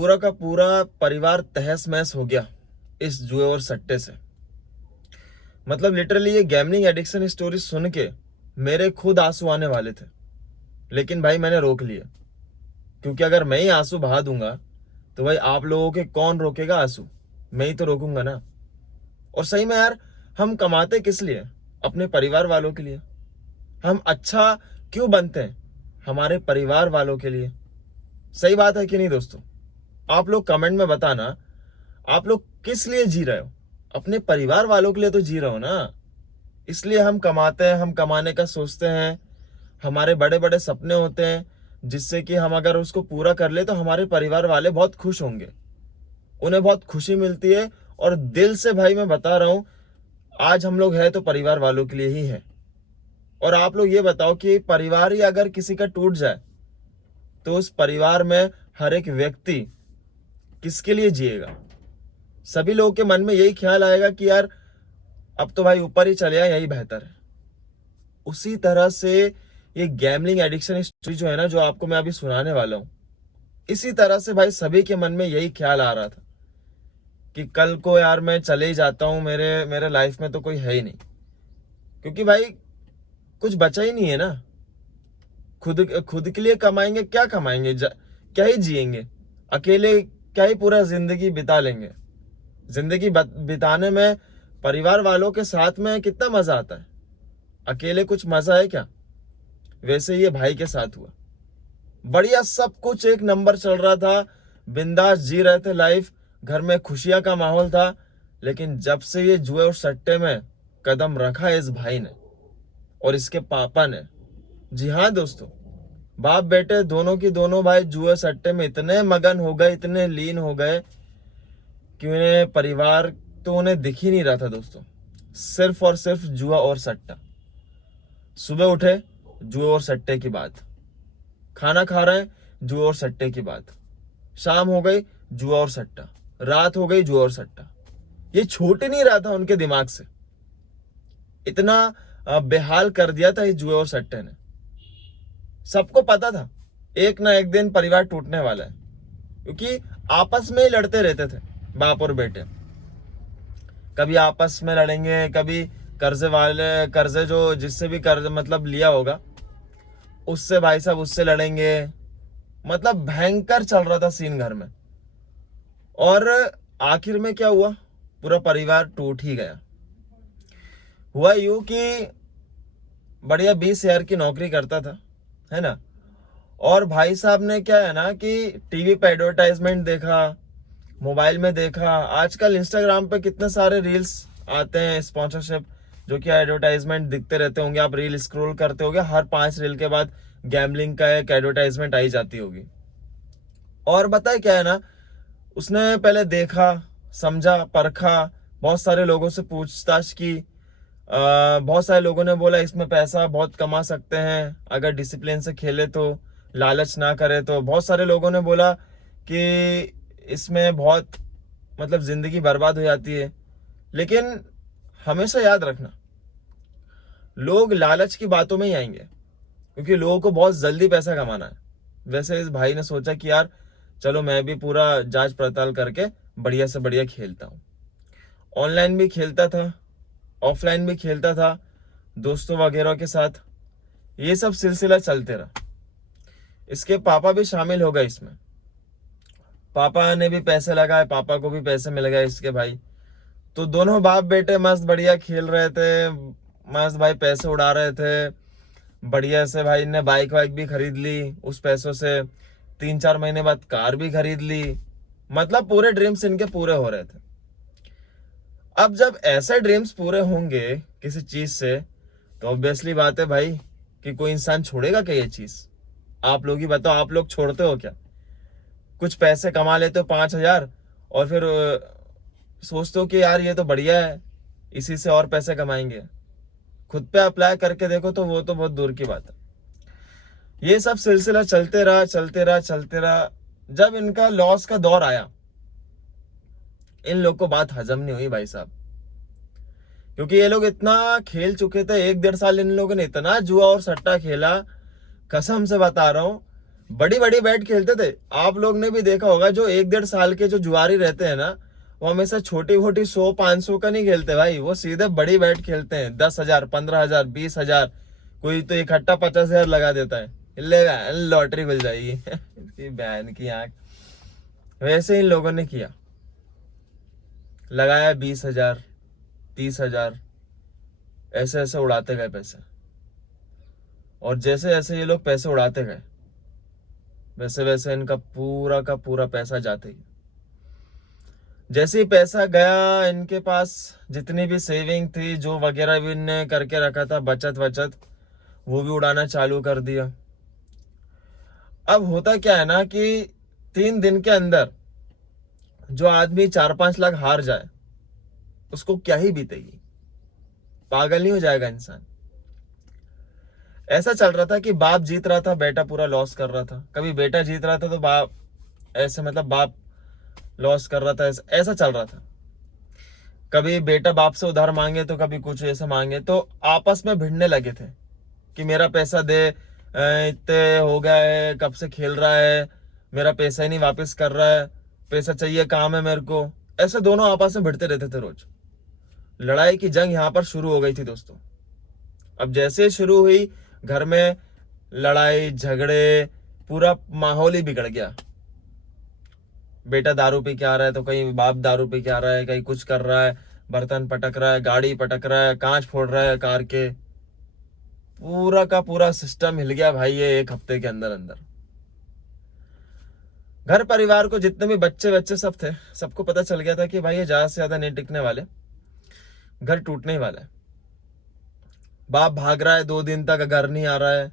पूरा का पूरा परिवार तहस महस हो गया इस जुए और सट्टे से। मतलब लिटरली ये गैमलिंग एडिक्शन स्टोरी सुन के मेरे खुद आंसू आने वाले थे, लेकिन भाई मैंने रोक लिया, क्योंकि अगर मैं ही आंसू बहा दूंगा तो भाई आप लोगों के कौन रोकेगा आंसू? मैं ही तो रोकूंगा ना। और सही में यार, हम कमाते किस लिए? अपने परिवार वालों के लिए। हम अच्छा क्यों बनते हैं? हमारे परिवार वालों के लिए। सही बात है कि नहीं दोस्तों? आप लोग कमेंट में बताना, आप लोग किस लिए जी रहे हो? अपने परिवार वालों के लिए तो जी रहे हो ना। इसलिए हम कमाते हैं, हम कमाने का सोचते हैं, हमारे बड़े बड़े सपने होते हैं जिससे कि हम अगर उसको पूरा कर ले तो हमारे परिवार वाले बहुत खुश होंगे, उन्हें बहुत खुशी मिलती है। और दिल से भाई मैं बता रहा हूं, आज हम लोग हैं तो परिवार वालों के लिए ही हैं। और आप लोग ये बताओ कि परिवार ही अगर किसी का टूट जाए तो उस परिवार में हर एक व्यक्ति किसके लिए जिएगा? सभी लोगों के मन में यही ख्याल आएगा कि यार अब तो भाई ऊपर ही चले आए, यही बेहतर है। उसी तरह से ये गैमलिंग एडिक्शन स्टोरी जो है ना, जो आपको मैं अभी सुनाने वाला हूं, इसी तरह से भाई सभी के मन में यही ख्याल आ रहा था कि कल को यार मैं चले ही जाता हूं, मेरे मेरे लाइफ में तो कोई है ही नहीं। क्योंकि भाई कुछ बचा ही नहीं है ना। खुद खुद के लिए कमाएंगे, क्या कमाएंगे? क्या ही जिएंगे? अकेले क्या ही पूरा जिंदगी बिता लेंगे? जिंदगी बिताने में परिवार वालों के साथ में कितना मजा आता है, अकेले कुछ मजा है क्या? वैसे ये भाई के साथ हुआ। बढ़िया, सब कुछ एक नंबर चल रहा था, बिंदास जी रहे थे लाइफ, घर में खुशियां का माहौल था। लेकिन जब से ये जुए और सट्टे में कदम रखा है इस भाई ने और इसके पापा ने, जी हाँ दोस्तों, बाप बेटे दोनों की दोनों भाई जुए सट्टे में इतने मगन हो गए, इतने लीन हो गए कि उन्हें परिवार तो उन्हें दिख ही नहीं रहा था दोस्तों। सिर्फ और सिर्फ जुआ और सट्टा। सुबह उठे, जुए और सट्टे की बात। खाना खा रहे हैं, जुआ और सट्टे की बात। शाम हो गई, जुआ और सट्टा। रात हो गई, जुआ और सट्टा। ये छूट नहीं रहा था उनके दिमाग से। इतना बेहाल कर दिया था इस जुए और सट्टे ने। सबको पता था एक ना एक दिन परिवार टूटने वाला है, क्योंकि आपस में ही लड़ते रहते थे बाप और बेटे। कभी आपस में लड़ेंगे, कभी कर्जे जो जिससे भी कर्ज मतलब लिया होगा उससे, भाई साहब उससे लड़ेंगे। मतलब भयंकर चल रहा था सीन घर में। और आखिर में क्या हुआ? पूरा परिवार टूट ही गया। हुआ यूं कि बढ़िया 20,000 की नौकरी करता था, है ना। और भाई साहब ने क्या है ना कि टीवी पे एडवर्टाइजमेंट देखा, मोबाइल में देखा। आजकल इंस्टाग्राम पे कितने सारे रील्स आते हैं स्पॉन्सरशिप, जो कि एडवर्टाइजमेंट दिखते रहते होंगे। आप रील स्क्रॉल करते होंगे, हर 5 रील के बाद गैम्बलिंग का एक एडवर्टाइजमेंट आई जाती होगी। और बताए क्या है ना, उसने पहले देखा, समझा, परखा, बहुत सारे लोगों से पूछताछ की। बहुत सारे लोगों ने बोला इसमें पैसा बहुत कमा सकते हैं अगर डिसिप्लिन से खेले तो, लालच ना करे तो। बहुत सारे लोगों ने बोला कि इसमें बहुत मतलब जिंदगी बर्बाद हो जाती है। लेकिन हमेशा याद रखना, लोग लालच की बातों में ही आएंगे, क्योंकि लोगों को बहुत जल्दी पैसा कमाना है। वैसे इस भाई ने सोचा कि यार चलो मैं भी पूरा जांच पड़ताल करके बढ़िया से बढ़िया खेलता हूँ। ऑनलाइन भी खेलता था, ऑफलाइन भी खेलता था, दोस्तों वगैरह के साथ। ये सब सिलसिला चलते रहा। इसके पापा भी शामिल हो गए इसमें। पापा ने भी पैसे लगाए, पापा को भी पैसे मिल गए इसके भाई। तो दोनों बाप बेटे मस्त बढ़िया खेल रहे थे, मस्त भाई पैसे उड़ा रहे थे। बढ़िया से भाई ने बाइक वाइक भी खरीद ली उस पैसों से। 3-4 महीने बाद कार भी खरीद ली। मतलब पूरे ड्रीम्स इनके पूरे हो रहे थे। अब जब ऐसे ड्रीम्स पूरे होंगे किसी चीज से, तो ऑब्वियसली बात है भाई कि कोई इंसान छोड़ेगा क्या ये चीज? आप लोग ही बताओ, आप लोग छोड़ते हो क्या? कुछ पैसे कमा लेते हो 5,000 और फिर सोचते हो कि यार ये तो बढ़िया है, इसी से और पैसे कमाएंगे। खुद पे अप्लाई करके देखो तो वो तो बहुत दूर की बात है। ये सब सिलसिला चलते रहा चलते रहा चलते रहा। जब इनका लॉस का दौर आया, इन लोग को बात हजम नहीं हुई भाई साहब, क्योंकि ये लोग इतना खेल चुके थे। 1-1.5 साल इन लोगों ने इतना जुआ और सट्टा खेला, कसम से बता रहा हूं। बड़ी बड़ी बैट खेलते थे। आप लोग ने भी देखा होगा, जो 1-1.5 साल के जो जुआरी रहते हैं ना, वो हमेशा छोटी छोटी 100-500 का नहीं खेलते भाई, वो सीधे बड़ी बैट खेलते हैं। 10,000, 15,000, 20,000, कोई तो इकट्ठा 50,000 लगा देता है, ले लॉटरी मिल जाएगी। इसकी बहन की आंख। वैसे इन लोगों ने किया, लगाया 20,000, 30,000, ऐसे ऐसे उड़ाते गए पैसे। और जैसे जैसे ये लोग पैसे उड़ाते गए, वैसे वैसे इनका पूरा का पूरा पैसा जाते ही। जैसे ही पैसा गया इनके पास, जितनी भी सेविंग थी, जो वगैरह भी इनने करके रखा था, बचत वचत, वो भी उड़ाना चालू कर दिया। अब होता क्या है ना कि 3 दिन के अंदर जो आदमी 4-5 लाख हार जाए, उसको क्या ही बीतेगी, पागल नहीं हो जाएगा इंसान। ऐसा चल रहा था कि बाप जीत रहा था, बेटा पूरा लॉस कर रहा था। कभी बेटा जीत रहा था तो बाप ऐसे, मतलब बाप लॉस कर रहा था, ऐसा चल रहा था। कभी बेटा बाप से उधार मांगे तो कभी कुछ ऐसा मांगे, तो आपस में भिड़ने लगे थे कि मेरा पैसा दे, इतने हो गया है, कब से खेल रहा है, मेरा पैसा ही नहीं वापस कर रहा है, पैसा चाहिए, काम है मेरे को। ऐसे दोनों आपस में भिड़ते रहते थे रोज। लड़ाई की जंग यहाँ पर शुरू हो गई थी दोस्तों। अब जैसे शुरू हुई, घर में लड़ाई झगड़े, पूरा माहौल ही बिगड़ गया। बेटा दारू पी के आ रहा है तो कहीं बाप दारू पी के आ रहा है, कहीं कुछ कर रहा है, बर्तन पटक रहा है, गाड़ी पटक रहा है, कांच फोड़ रहा है कार के। पूरा का पूरा सिस्टम हिल गया भाई ये 1 हफ्ते के अंदर अंदर। घर परिवार को जितने भी बच्चे बच्चे सब थे, सबको पता चल गया था कि भाई ये ज्यादा से ज्यादा नहीं टिकने वाले, घर टूटने ही वाला है। बाप भाग रहा है 2 दिन तक, घर नहीं आ रहा है।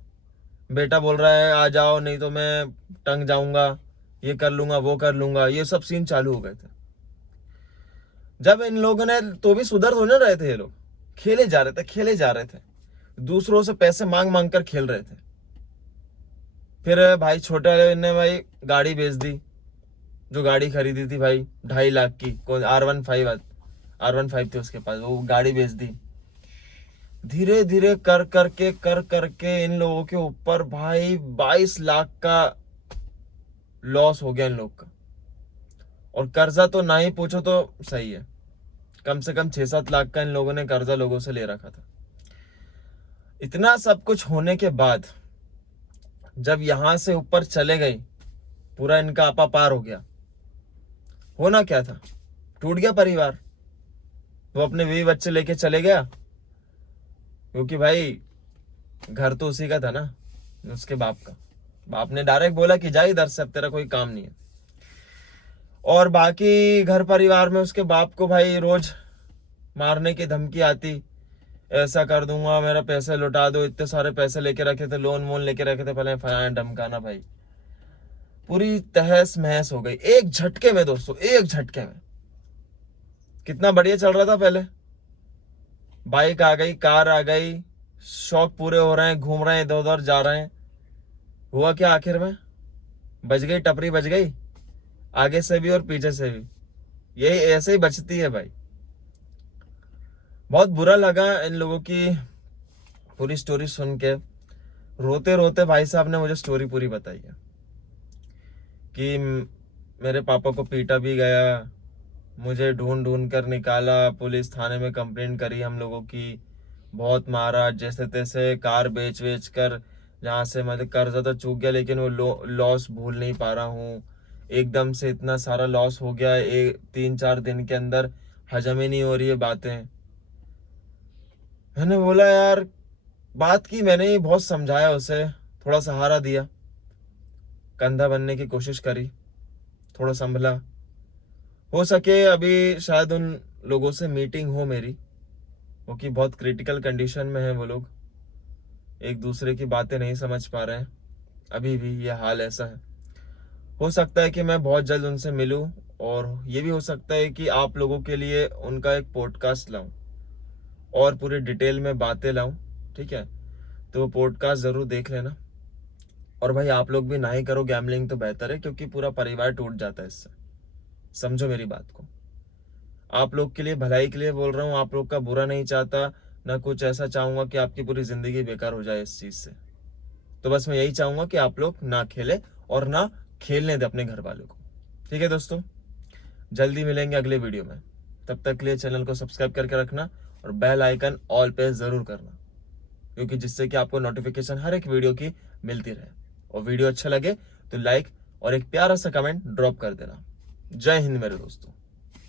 बेटा बोल रहा है आ जाओ, नहीं तो मैं टंग जाऊंगा, ये कर लूंगा, वो कर लूंगा। ये सब सीन चालू हो गए थे। जब इन लोगों ने, तो भी सुधर तो नहीं रहे थे ये लोग, खेले जा रहे थे, खेले जा रहे थे, दूसरों से पैसे मांग मांग कर खेल रहे थे। फिर भाई छोटे वाले ने भाई गाड़ी बेच दी, जो गाड़ी खरीदी थी भाई 2.5 लाख की, कौन R15 थी उसके पास, वो गाड़ी बेच दी। धीरे धीरे कर करके इन लोगों के ऊपर भाई 22 लाख का लॉस हो गया इन लोग का। और कर्जा तो ना ही पूछो तो सही है, कम से कम 6-7 लाख का इन लोगों ने कर्जा लोगों से ले रखा था। इतना सब कुछ होने के बाद जब यहां से ऊपर चले गए, पूरा इनका आपा पार हो गया। होना क्या था, टूट गया परिवार। वो अपने 20 बच्चे लेके चले गया, क्योंकि भाई घर तो उसी का था ना, उसके बाप का। बाप ने डायरेक्ट बोला कि जा इधर से, अब तेरा कोई काम नहीं है। और बाकी घर परिवार में उसके बाप को भाई रोज मारने की धमकी आती, ऐसा कर दूंगा, मेरा पैसे लौटा दो, इतने सारे पैसे लेके रखे थे, लोन वोन लेके रखे थे, पहले फलाना धमकाना। भाई पूरी तहस महस हो गई एक झटके में दोस्तों, एक झटके में। कितना बढ़िया चल रहा था पहले, बाइक आ गई, कार आ गई, शौक पूरे हो रहे हैं, घूम रहे हैं, इधर उधर जा रहे हैं। हुआ क्या आखिर में, बज गई टपरी, बज गई आगे से भी और पीछे से भी। यही ऐसे ही बचती है भाई। बहुत बुरा लगा इन लोगों की पूरी स्टोरी सुन के। रोते रोते भाई साहब ने मुझे स्टोरी पूरी बताई है कि मेरे पापा को पीटा भी गया, मुझे ढूंढ ढूंढ कर निकाला, पुलिस थाने में कंप्लेंट करी हम लोगों की, बहुत मारा, जैसे तैसे कार बेच बेच कर, जहाँ से मतलब कर्जा तो चूक गया, लेकिन वो लॉस भूल नहीं पा रहा हूँ। एकदम से इतना सारा लॉस हो गया 3-4 दिन के अंदर, हजम ही नहीं हो रही है बातें। मैंने बोला यार, बात की मैंने ही, बहुत समझाया उसे, थोड़ा सहारा दिया, कंधा बनने की कोशिश करी, थोड़ा संभला। हो सके अभी शायद उन लोगों से मीटिंग हो मेरी, क्योंकि बहुत क्रिटिकल कंडीशन में है वो लोग, एक दूसरे की बातें नहीं समझ पा रहे हैं, अभी भी ये हाल ऐसा है। हो सकता है कि मैं बहुत जल्द उनसे मिलूं, और ये भी हो सकता है कि आप लोगों के लिए उनका एक पॉडकास्ट लाऊं और पूरी डिटेल में बातें लाऊं, ठीक है। तो वो पॉडकास्ट ज़रूर देख लेना। और भाई आप लोग भी ना ही करो गैम्बलिंग तो बेहतर है, क्योंकि पूरा परिवार टूट जाता है इससे। समझो मेरी बात को, आप लोग के लिए, भलाई के लिए बोल रहा हूँ, आप लोग का बुरा नहीं चाहता, ना कुछ ऐसा चाहूंगा कि आपकी पूरी जिंदगी बेकार हो जाए इस चीज़ से। तो बस मैं यही चाहूंगा कि आप लोग ना खेले और ना खेलने दे अपने घर वालों को। ठीक है दोस्तों, जल्दी मिलेंगे अगले वीडियो में। तब तक के लिए चैनल को सब्सक्राइब करके रखना और बेल आइकन ऑल पे जरूर करना, क्योंकि जिससे कि आपको नोटिफिकेशन हर एक वीडियो की मिलती रहे। और वीडियो अच्छा लगे तो लाइक और एक प्यारा सा कमेंट ड्रॉप कर देना। जय हिंद मेरे दोस्तों।